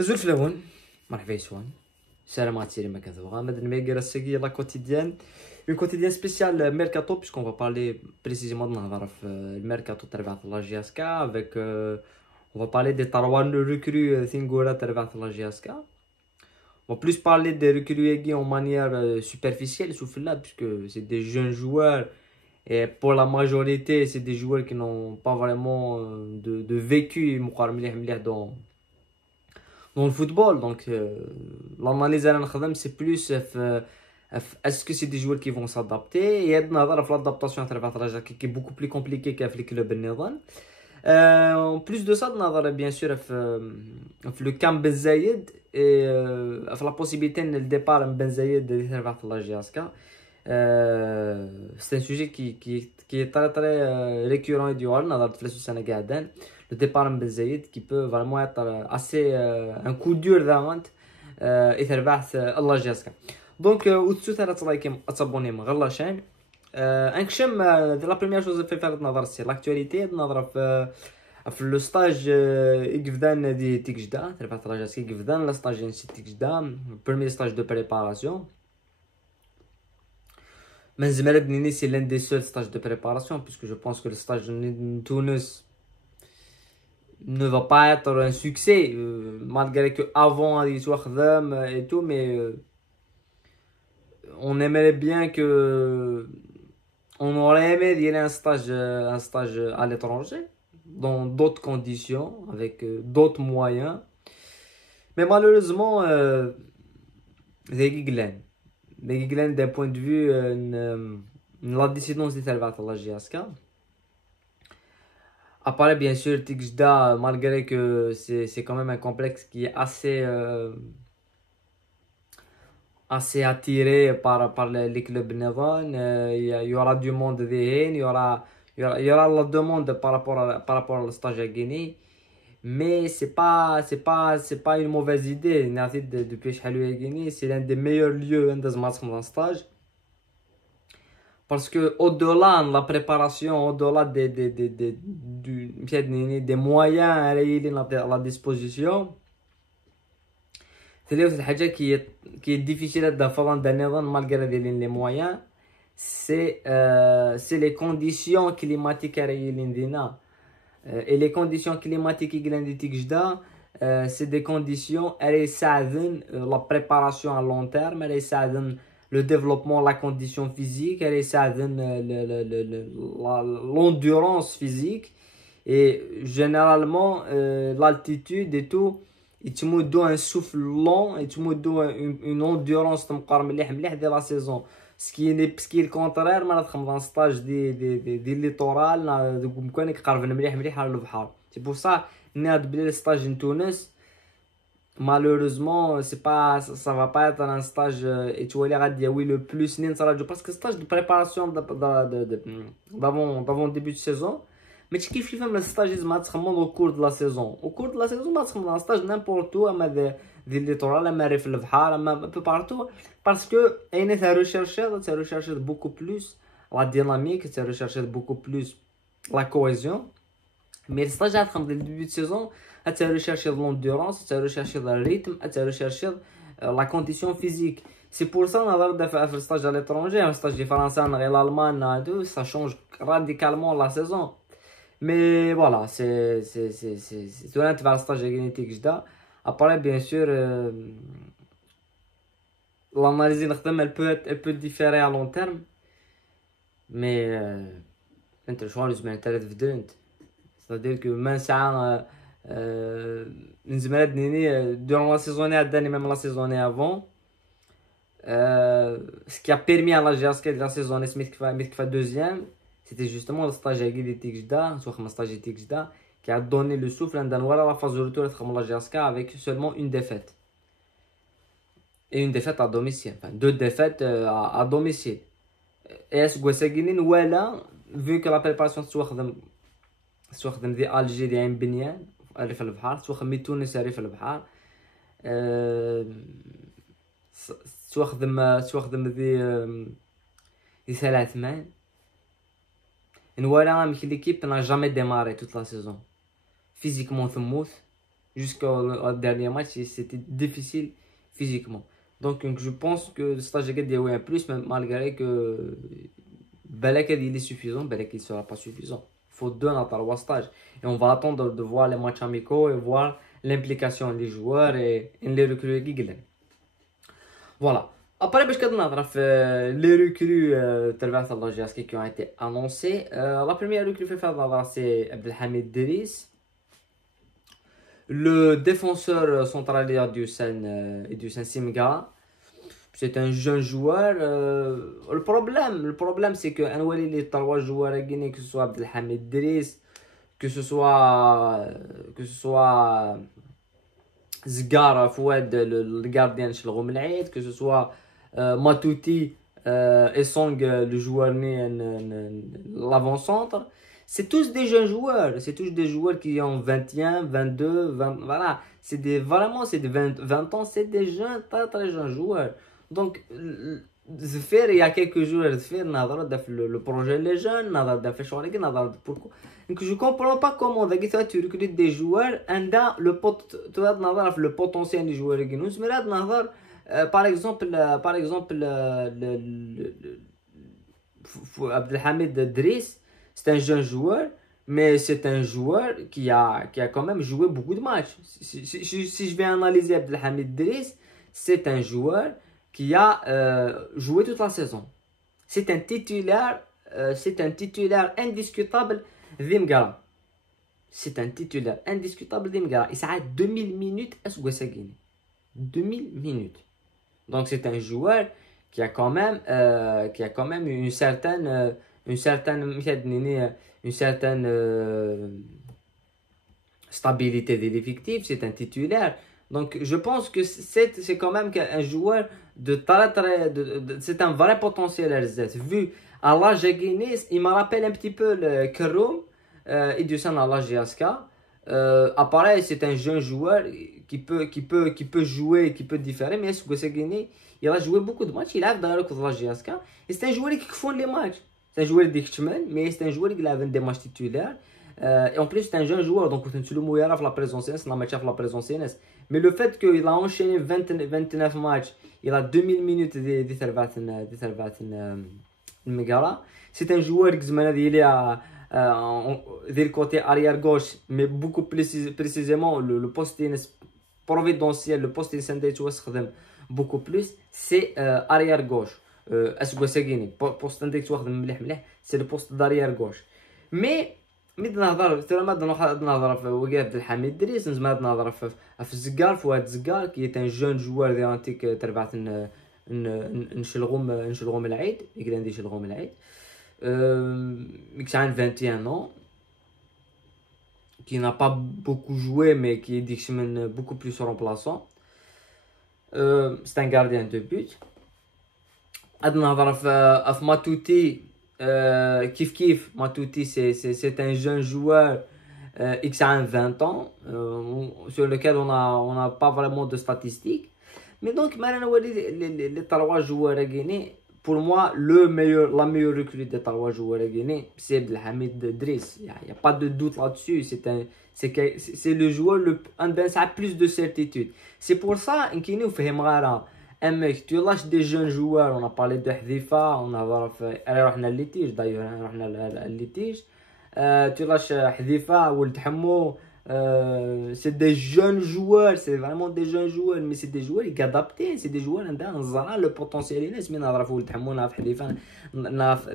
زول فلاون مرحبا يسوان السلام عليكم ما كذا مادن ميغا راسكي لا كوتيديان une quotidienne spéciale mercato puisqu'on va parler précisément de le mercato تبع la GSK avec on va parler des trois recrues Thingora تبع la GSK. On va plus parler des recrues en manière superficielle sauf là puisque c'est des jeunes joueurs et pour la majorité c'est des joueurs qui n'ont pas vraiment de vécu dans le football. Donc l'analyse à l'enkhadam c'est plus est-ce que c'est des joueurs qui vont s'adapter et l'adaptation à travers la qui est beaucoup plus compliquée qu'avec le club النظام. En plus de ça bien sûr le camp Ben Zayed et la possibilité de départ Ben Zayed de travers la GSK. C'est un sujet qui est très très récurrent et durable dans la Sénégal. Le départ Ben Zayed qui peut vraiment être assez un coup dur d'avant et تربح الله جازك. Donc au-dessus de la s'abonner à la chaîne. انكشم la première chose في faire نظر c'est l'actualité نظر في le stage يقفدان دي تيجدا تربح la جازك يقفدان le stage دي تيجدا premier stage de préparation. Mais c'est l'un des seuls stages de préparation puisque je pense que le stage de Tunis ne va pas être un succès malgré que avant il soit et tout, mais on aimerait bien que on aurait aimé dire un stage à l'étranger dans d'autres conditions avec d'autres moyens, mais malheureusement les Glen d'un point de vue la décision de la GSK apparaît bien sûr Tigjda, malgré que c'est quand même un complexe qui est assez attiré par les clubs néerlandais. Il y aura du monde il y aura la demande par rapport au stage à Guinée, mais c'est pas une mauvaise idée depuis Guinée. C'est l'un des meilleurs lieux dans stage parce que au-delà de la préparation, au-delà des moyens à la disposition, c'est une chose qui est difficile d'apprendre malgré les moyens, c'est les conditions climatiques et les conditions climatiques c'est des conditions qui la préparation à long terme, le développement, la condition physique, l'endurance physique et généralement l'altitude et tout. Et tu me donnes un souffle long et tu me donnes une endurance de la saison. Ce qui est le contraire dans un stage de littoral c'est pour ça le stage en Tunis malheureusement ça va pas être un stage et tu vas dire oui le plus parce que stage de préparation d'avant début de saison. Mais tu kiffes le stage au cours de la saison. Au cours de la saison, tu as un stage n'importe où, dans le littoral, un peu partout. Parce que tu as recherché beaucoup plus la dynamique, tu as recherché beaucoup plus la cohésion. Mais le stage au début de saison, tu as recherché l'endurance, tu as recherché le rythme, tu as recherché la condition physique. C'est pour ça qu'on a fait un stage à l'étranger, un stage de français en Allemagne, ça change radicalement la saison. Mais voilà, c'est tout un vers le stage génétique. Après, bien sûr, l'analyse elle peut différer à long terme. Mais انت شو لازم انت تفدنت c'est-à-dire que même ça durant la saison dernière, même la saison avant, ce qui a permis à la GSK de la saison Smith qui fait deuxième, c'était justement le stage qui a donné le souffle à la phase de retour de la GSK avec seulement une défaite. Et une défaite à domicile, enfin deux défaites à domicile. Et est-ce que voilà, vu que la préparation soit de Alger et Mbinian, ريف البحر soit من تونس ريف البحر سواخدم ذي 3 ثمان. Et voilà, l'équipe n'a jamais démarré toute la saison. Physiquement, ثموث. jusqu'au dernier match, c'était difficile physiquement. Donc je pense que le stage est un plus, malgré que Balak il est suffisant, Balak il ne sera pas suffisant. Il faut 2 à 3 stages. Et on va attendre de voir les matchs amicaux et voir l'implication des joueurs et les recrues qui gagnent. Voilà. Après, باش كنهضر في les recrues تبع الله جاسكي qui ont été annoncés. La première recrue في هذا c'est Abdelhamid Dris. Le défenseur central du Sen Simga. C'est un jeune joueur. Le problème c'est que les 3 joueurs à Guinée, que ce soit Abdelhamid Dris, que ce soit Zgara Fouad, le gardien chez le Romelait, que ce soit Matouti et Song, le joueur né l'avant-centre. C'est tous des jeunes joueurs. C'est tous des joueurs qui ont 21, 22, 20. Voilà. Vraiment, c'est des 20 ans. C'est des jeunes, très très jeunes joueurs. Donc, il y a quelques jours, le projet les jeunes, pourquoi. Donc, je ne comprends pas comment tu recrutes des joueurs, le potentiel des joueurs. Par exemple, Abdelhamid Driss, c'est un jeune joueur, mais c'est un joueur qui a quand même joué beaucoup de matchs. Si je vais analyser Abdelhamid Driss, c'est un joueur qui a joué toute la saison. C'est un titulaire indiscutable d'Imgara. C'est un titulaire indiscutable d'Imgara. Il a 2000 minutes à Sougassagini. 2000 minutes. Donc c'est un joueur qui a quand même une certaine stabilité de l'effectif. C'est un titulaire. Donc je pense que c'est quand même un joueur c'est un vrai potentiel RZ. Vu à l'âge de Guinée, il me rappelle un petit peu le Keroum et du sein à l'âge GSK. Appareil, c'est un jeune joueur qui peut jouer, qui peut différer, mais ce Guinée, il a joué beaucoup de matchs, il a dans le GSK, et c'est un joueur qui fait les matchs. C'est un joueur d'Ichtman, mais c'est un joueur qui a des matchs titulaires. Et en plus, c'est un jeune joueur, donc tu le mouilles à la présence, la présence. Mais le fait qu'il a enchaîné 29 matchs, il a 2000 minutes de Megara, c'est un joueur qui est du côté arrière gauche, mais beaucoup plus précisément le poste providentiel, le poste beaucoup plus, c'est arrière gauche. C'est le poste d'arrière gauche. Mais نهضر في وقاف عبد الحميد دريس نزمد نهضر في الزقار فؤاد الزقار كي ان جون جوار دي انتيك تربعت نشلغوم العيد يقدر ندير شلغوم العيد qui a 21 ans, qui n'a pas beaucoup joué mais qui est beaucoup plus remplaçant. C'est un gardien de but. نهضر في Matouti. Kif Matouti, c'est un jeune joueur qui a 20 ans, sur lequel on n'a pas vraiment de statistiques. Mais donc, les 3 joueurs à Guinée, pour moi, la meilleure recrue des 3 joueurs à Guinée, c'est Abdelhamid Driss. Il n'y a pas de doute là-dessus. C'est le joueur, ça a plus de certitude. C'est pour ça qu'il nous fait marrer. Mec, tu lâches des jeunes joueurs, on a parlé de Hdifa, on a رحنا الليتيج d'ailleurs, رحنا الليتيج. Tu lâches Hdifa ou Hammo, c'est des jeunes joueurs, c'est vraiment des jeunes joueurs, mais c'est des joueurs qui sont adaptés, c'est des joueurs qui ont le potentiel. الناس من نعرفوا Hammo نعرف Hdifa, نعرف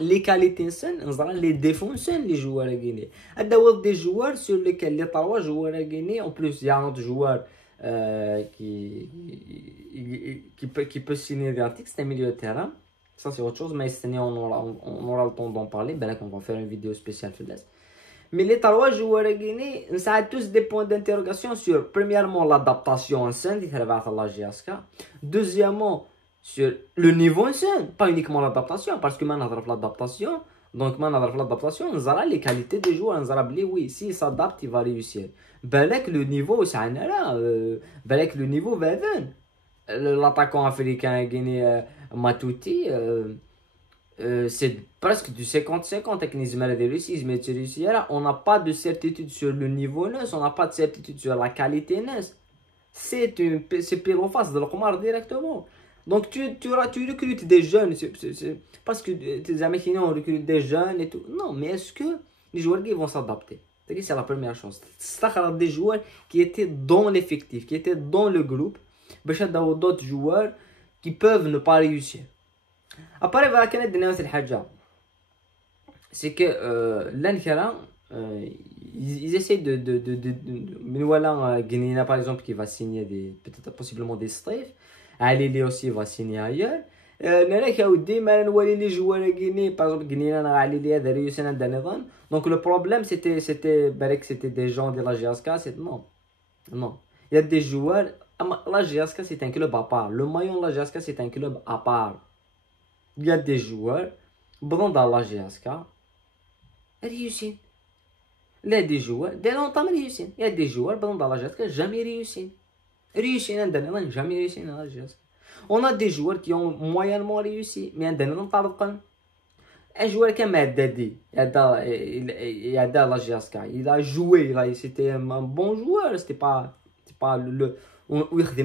les qualités, نعرف les défenses les joueurs à Guinée. هذا هو des joueurs sur lesquels les 3 joueurs à Guinée, en plus il y a un autre joueur qui peut signer des articles, c'est un milieu de terrain. Ça c'est autre chose, mais on aura le temps d'en parler. Ben là on va faire une vidéo spéciale sur l'Est. Mais les 3 joueurs à Guinée, ça a tous des points d'interrogation sur, premièrement, l'adaptation en scène, deuxièmement, sur le niveau en scène, pas uniquement l'adaptation, parce que maintenant l'adaptation, donc l'adaptation, on a les qualités des joueurs, on a oui, s'il s'adapte, il va réussir. Balek le niveau, c'est un là, Balek le niveau va venir. L'attaquant africain guinéen Matouti, c'est presque du 50-50 avec Nizmara de Russie, mais on n'a pas de certitude sur le niveau NES, on n'a pas de certitude sur la qualité NES. C'est pire en face de l'Omar directement. Donc tu recrutes des jeunes, parce que tes Américains recrutent des jeunes et tout. Non, mais est-ce que les joueurs qui vont s'adapter? C'est la première chose. C'est des joueurs qui étaient dans l'effectif, qui étaient dans le groupe, d'autres joueurs qui peuvent ne pas réussir. Après, c'est que l'Ankara, ils essaient de voilà, Guinée par exemple qui va signer peut-être possiblement des strafe. Ali aussi va signer ailleurs. Les joueurs Guinée par exemple Guinée donc le problème c'était des gens de la GSK, c'est non, il y a des joueurs. La GSK c'est un club à part, le maillot de la GSK c'est un club à part. Il y a des joueurs dans la GSK réussissent. Il y a des joueurs dès longtemps réussissent. Il y a des joueurs dans la GSK jamais réussissent. Jamais réussi dans la GSK. On a des joueurs qui ont moyennement réussi, mais un joueur comme Haddadi, il a la GSK, il a joué, c'était un bon joueur, c'était pas le c'était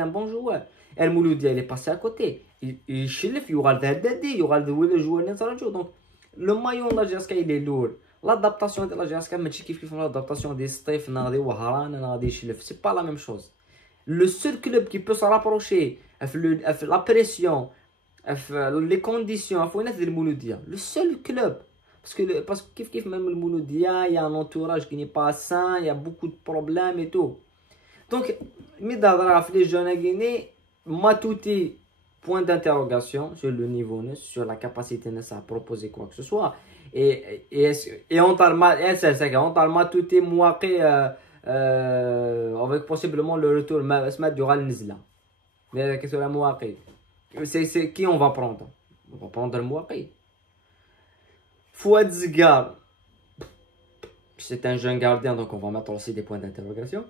un bon joueur. El Mouloudia, il est passé à côté. Il chilif, il y aura le Haddadi, il y aura le joueur. Donc, le maillot de la GSK, il est lourd. L'adaptation de la GSK, l'adaptation des Steph, des Waharan, des Chilif, c'est pas la même chose. Le seul club qui peut se rapprocher, la pression, les conditions, c'est le Mouloudia. Le seul club. Parce que même le Mouloudia, il y a un entourage qui n'est pas sain, il y a beaucoup de problèmes et tout. Donc, les jeunes à Guinée, Matouti, point d'interrogation sur le niveau NES, sur la capacité NES à proposer quoi que ce soit. Et on t'a Matouti, Mouaké, avec possiblement le retour du Ral Nizla. Qu'est-ce que la Mouaké? C'est qui on va prendre? On va prendre le Mouaké. Fouad Zgar, c'est un jeune gardien, donc on va mettre aussi des points d'interrogation.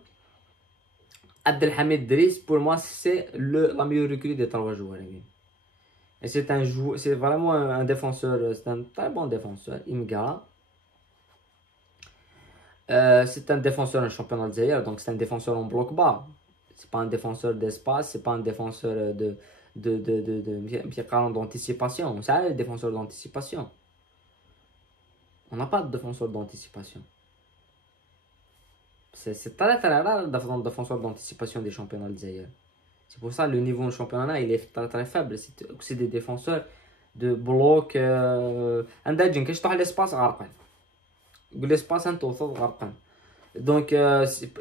Abdelhamid Driss, pour moi, c'est la meilleure recrue des 3 joueurs. Et c'est vraiment un défenseur, c'est un très bon défenseur. Imgara. C'est un défenseur en championnat d'Azaïr, donc c'est un défenseur en bloc bas. C'est pas un défenseur d'espace, c'est pas un défenseur d'anticipation. C'est un défenseur d'anticipation. On n'a pas de défenseur d'anticipation. C'est très rare le défenseur d'anticipation des championnats d'Azaïr. C'est pour ça que le niveau du championnat il est très faible. C'est des défenseurs de bloc. عندها كاش تروح l'espace غارقين. L'espace توصل غارقين. Donc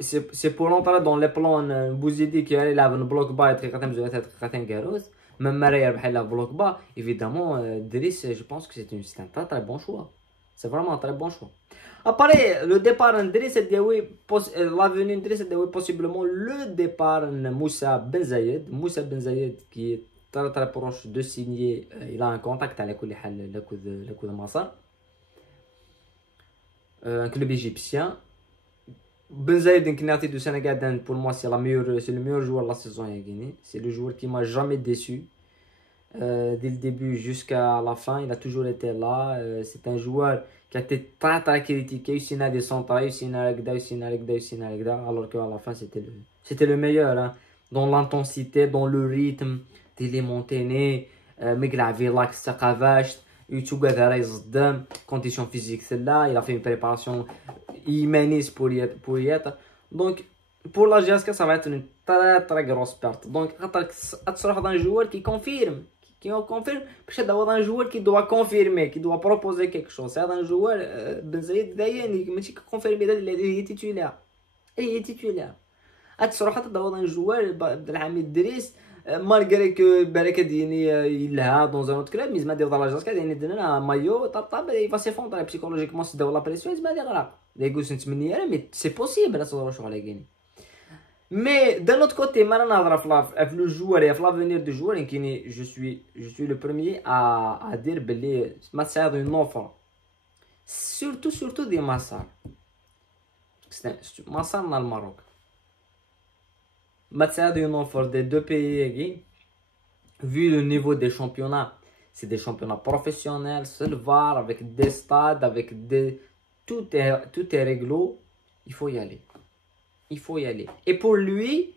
c'est pour entrer dans les plans Bouzidi qui allait là un bloc bas et très garos. Même Maria بحال bloc bas. Évidemment Driss, je pense que c'est un très bon choix. C'est vraiment un très bon choix. Après, le départ d'Idriss l'avenue d'Idriss possiblement le départ de Moussa Ben Zayed. Moussa Ben Zayed qui est très proche de signer, il a un contact avec le coup de Massar. Un club égyptien. Ben Zayed du Sénégal, pour moi c'est le meilleur joueur de la saison à Guinée. C'est le joueur qui m'a jamais déçu. Dès le début jusqu'à la fin, il a toujours été là. C'est un joueur qui a été très critiqué. Il a des centres, alors qu'à la fin c'était le meilleur. Hein. Dans l'intensité, dans le rythme, les montées, conditions physiques, c'est là. Il a fait une préparation immense pour y être. Donc, pour la GSK, ça va être une très grosse perte. Donc, tu un joueur qui confirme. Qui confirme, c'est un joueur qui doit confirmer, qui doit proposer quelque chose. C'est un joueur, Ben Zayed, qui confirme, il est titulaire. Il est titulaire. Tu un joueur, Abdelhamid Driss, malgré que il est dans un autre club, mais dans la GSK, il a un maillot, il va s'effondrer psychologiquement, c'est la pression, il va mais c'est possible, mais d'un autre côté, le joueur et l'avenir du joueur, je suis le premier à dire que Massar une offre. Surtout des Massar. Massar dans le Maroc. Massar une offre des 2 pays, vu le niveau des championnats, c'est des championnats professionnels, c'est le VAR, avec des stades, avec des... tout est réglo. Il faut y aller. Il faut y aller. Et pour lui,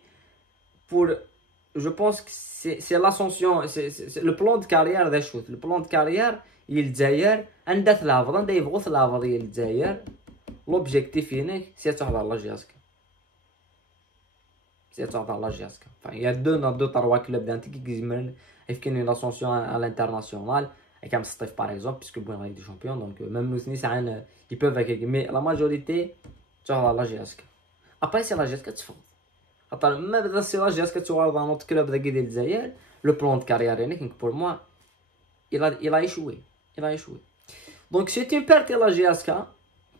je pense que c'est l'ascension, c'est le plan de carrière des choses. Le plan de carrière, il est عندها ثلاثة عندها يبغوا ثلاثة ديال الجزائر. L'objectif هناك c'est تحضر لا جياسكا. C'est تحضر لا جياسكا. Enfin, il y a deux trois clubs d'antique qui زعما كاين une ascension à l'international. Et comme Steph par exemple, puisque bon avec des champions, donc même nous ils peuvent mais la majorité تحضر لا جياسكا. Après c'est la جياسكا تفوت. Même si la GSK dans notre club de Guinée, le plan de carrière pour moi, il a échoué. Il a échoué. Donc c'est une perte de la GSK.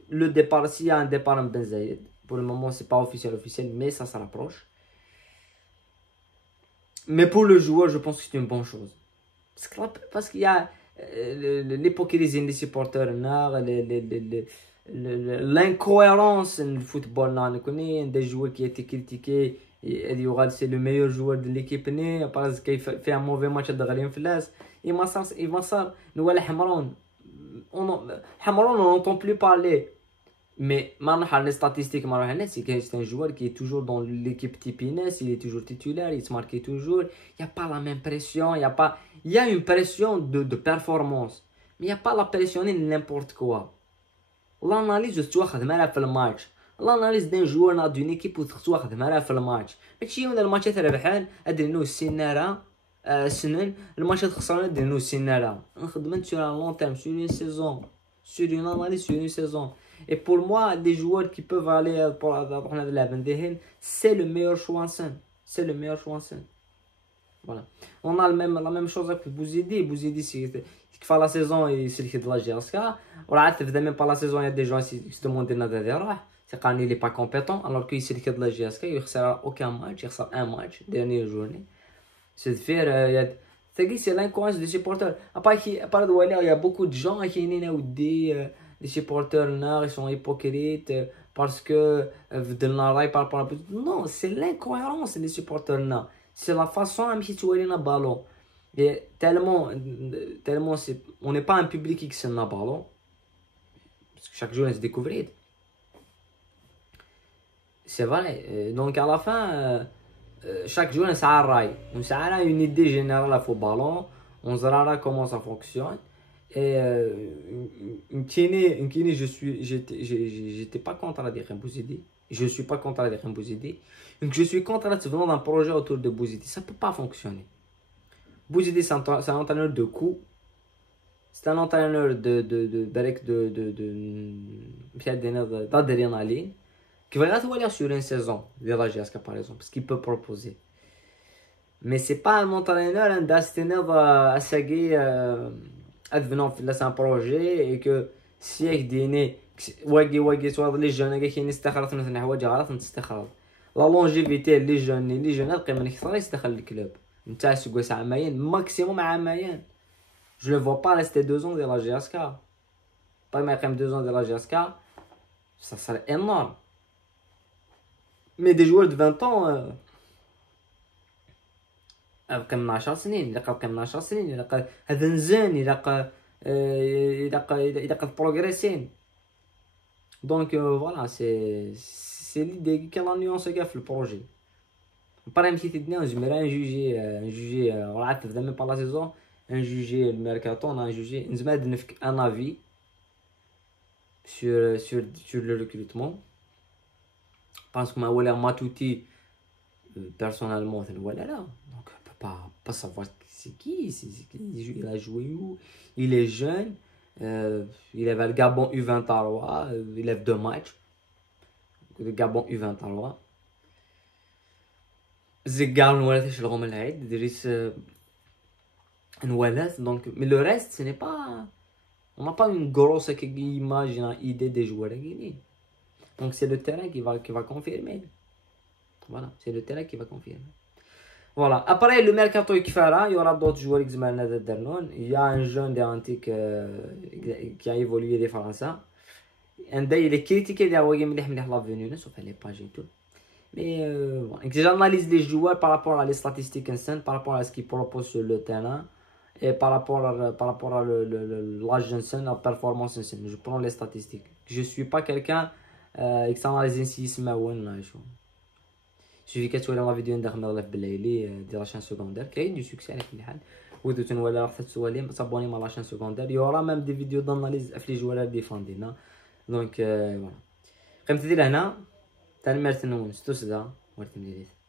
Le départ, s'il y a un départ en Ben Zayed, pour le moment c'est pas officiel, mais ça se rapproche. Mais pour le joueur, je pense que c'est une bonne chose. Parce qu'il y a l'hypocrisie des supporters, l'incohérence du football, des joueurs qui étaient critiqués. C'est le meilleur joueur de l'équipe parce qu'il fait un mauvais match de Ghalim Flas. Il m'a ça, nous on n'entend plus parler. Mais maintenant, les statistiques, c'est que c'est un joueur qui est toujours dans l'équipe Tipines, il est toujours titulaire, il se marque toujours. Il n'y a pas la même pression, il y a une pression de performance, mais il n'y a pas la pression de n'importe quoi. L'analyse de toi fait le match. L'analyse d'un joueur d'une équipe où tu as fait le match. ماشي هنا الماتشات ربحان ادرينو السناره سنن الماتشات خسرنا ادرينو السناره نخدم sur un long terme, sur une saison, sur une analyse sur une saison. Et pour moi, des joueurs qui peuvent aller pour la c'est le meilleur choix en scène. C'est le meilleur choix en scène. Voilà. On a la même chose avec Bouzidi. Bouzidi, qui fait la saison, il s'est de la GSK. Même pas la saison, il y a des gens qui se demandent il n'est pas compétent, alors qu'il s'est de la GSK, il ne ressort aucun match, il ressort un match, dernière journée. C'est de faire. C'est l'incohérence des supporters. Après, il y a beaucoup de gens qui disent les supporters ils sont hypocrites parce que non, c'est l'incohérence des supporters. C'est la façon dont ils jouent le ballon. Et tellement on n'est pas un public qui se le ballon. Parce que chaque jour, on se découvre. C'est vrai. Donc à la fin, chaque jour, on a une idée générale au ballon. On verra comment ça fonctionne. Et j'étais pas contre la dire Bouzidi. Je suis pas contre la dire Bouzidi. Donc je suis contre un projet autour de Bouzidi. Ça peut pas fonctionner. Bouzidi, c'est un entraîneur de coups. C'est un entraîneur d'adrénaline qui va aller sur une saison de la GSK par exemple, parce qu'il peut proposer. Mais c'est pas un entraîneur destiné à s'aguer c'est un projet et que si يديني واقي soit les jeunes كاين يستخرج مثلا حوايج غلط نستخرج لا لونجيفيتي لي جون القيمه نكثر يستخرج الكلوب نتاع سكوا عامين ماكسيموم عامين. Je ne vois pas rester 2 ans de la GSK. Pas même 2 ans de la GSK, ça serait énorme. Mais des joueurs de 20 ans, كم 10 سنين إلا كم 10 سنين إلا هذا نزان إلا بروغريسين. Donc voilà, c'est l'idée qui a la nuance في البروجي. Par exemple, si tu dis j'aimerais juger voilà tu même pas la saison, un juger le mercato, on a jugé un avis sur le recrutement. Parce que moi Matouti personnellement voilà là. Donc on peut pas savoir c'est qui, il a joué où, il est jeune, il avait le Gabon U23, il a 2 matchs. Le Gabon U23. Zégal Noualet chez le Romain Laïd, Idriss Noualet, donc mais le reste ce n'est pas, on n'a pas une grosse image, une idée des joueurs guinéens. Donc c'est le terrain qui va confirmer. Voilà, c'est le terrain qui va confirmer. Voilà, après le mercato qui fera, il y aura d'autres joueurs qui il y a un jeune d'Antique qui a évolué des Français. Il est critiqué d'avoir la venue sur les pages et tout. Mais j'analyse les joueurs par rapport à les statistiques instantanées, par rapport à ce qu'ils proposent sur le terrain. et par rapport à l'âge d'un la performance d'un je prends les statistiques. Je suis pas quelqu'un qui s'analyse ainsi يسمعون شو شوفي كتولي لا فيديو ندخل نغلف بالليلي ديال لاشين سكوندير كاين دو سوكسي على كل حال ودوتون ولا راح تسوالي تابوني مع لاشين سكوندير يورا ميم دي فيديو داناليز في لي جوالات ديفاندينا دونك فوالا قيمت ديال هنا تاني ميرتي نون ستوسدا ورتم ديالي